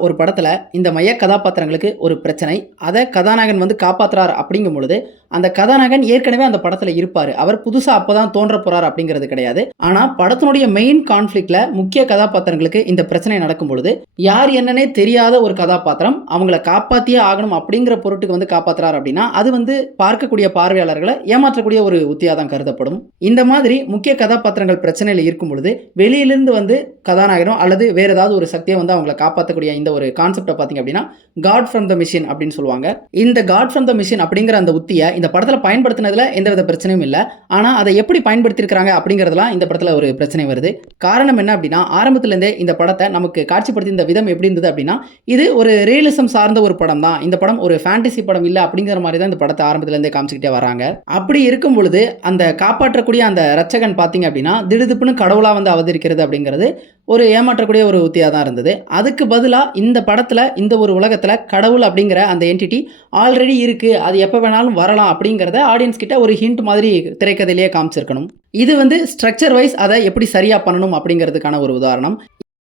ஒரு படத்துல இந்த மைய கதாபாத்திரங்களுக்கு ஒரு பிரச்சனை. அத கதாநாயகன் வந்து காப்பாத்துறார் அப்படிங்கும் பொழுது, அந்த கதாநாயகன் ஏற்கனவே அந்த படத்துல இருப்பாரு. அவர் புதுசா அப்பதான் தோன்றப் போறார் அப்படிங்கிறது கிடையாது. ஆனா படத்தினுடைய மெயின் கான்ஃப்ளிக்ட்ல முக்கிய கதாபாத்திரங்களுக்கு இந்த பிரச்சனை நடக்கும் பொழுது, யார் என்னன்னே தெரியாத ஒரு கதாபாத்திரம் அவங்கள காப்பாத்தியே ஆகணும் அப்படிங்கிற பொருட்டுக்கு வந்து காப்பாத்துறார் அப்படின்னா, அது வந்து பார்க்கக்கூடிய பார்வையாளர்கள ஏமாற்றக்கூடிய ஒரு உத்தியா தான் கருதப்படும். இந்த மாதிரி முக்கிய கதாபாத்திரங்கள் பிரச்சனையில இருக்கும் பொழுது, வெளியிலிருந்து வந்து கதாநாயகனோ அல்லது வேற ஏதாவது ஒரு சக்தியோ வந்து அவங்கள காப்பாத்தக்கூடிய இந்த ஒரு கான்செப்ட்ட பார்த்தீங்க அப்படின்னா, காட் ஃப்ரம் த மிஷின் அப்படின்னு சொல்லுவாங்க. இந்த காட் ஃப்ரம் த மிஷின் அப்படிங்கிற அந்த உத்திய இந்த படத்துல பயன்படுத்தினதுல எந்தவித பிரச்சனையும் இல்ல. ஆனா அதை எப்படி பயன்படுத்தியிருக்கிறாங்க அப்படிங்கிறதுலாம் இந்த படத்துல ஒரு பிரச்சனை வருது. காரணம் என்ன அப்படின்னா, ஆரம்பத்துல இருந்தே இந்த படத்த நமக்கு காட்சிப்படுத்திய இந்த விதம் எப்படி இருந்தது அப்படின்னா, இது ஒரு ரியலிசம் சார்ந்த ஒரு படம் தான். இந்த படம் ஒரு ஃபேண்டசி படம் இல்ல அப்படிங்கிற மாரி தான் இந்த படத்த ஆரம்பத்துல இருந்தே காமிச்சுக்கிட்டே வராங்க. அப்படி இருக்கும் பொழுது அந்த காப்பாற்றக்கூடிய அந்த ரட்சகன் பார்த்தீங்க அப்படின்னா, திடுதிப்புன்னு கடவுளா வந்து அவதரிக்கிறது அப்படிங்கிறது ஒரு ஏமாற்றக்கூடிய ஒரு உத்தியா தான் இருந்தது. அதுக்கு பதிலா இந்த படத்துல இந்த ஒரு உலகத்துல கடவுள் அப்படிங்கிற அந்த என்டிட்டி ஆல்ரெடி இருக்கு. அது எப்ப வேணாலும் வரலாம் அப்படிங்கிறத ஆடியன்ஸ் கிட்ட ஒரு ஹிண்ட் மாதிரி திரைக்கதையிலேயே காமிச்சிருக்கணும். இது வந்து ஸ்ட்ரக்சர் வைஸ் அதை எப்படி சரியா பண்ணணும் அப்படிங்கிறதுக்கான ஒரு உதாரணம்.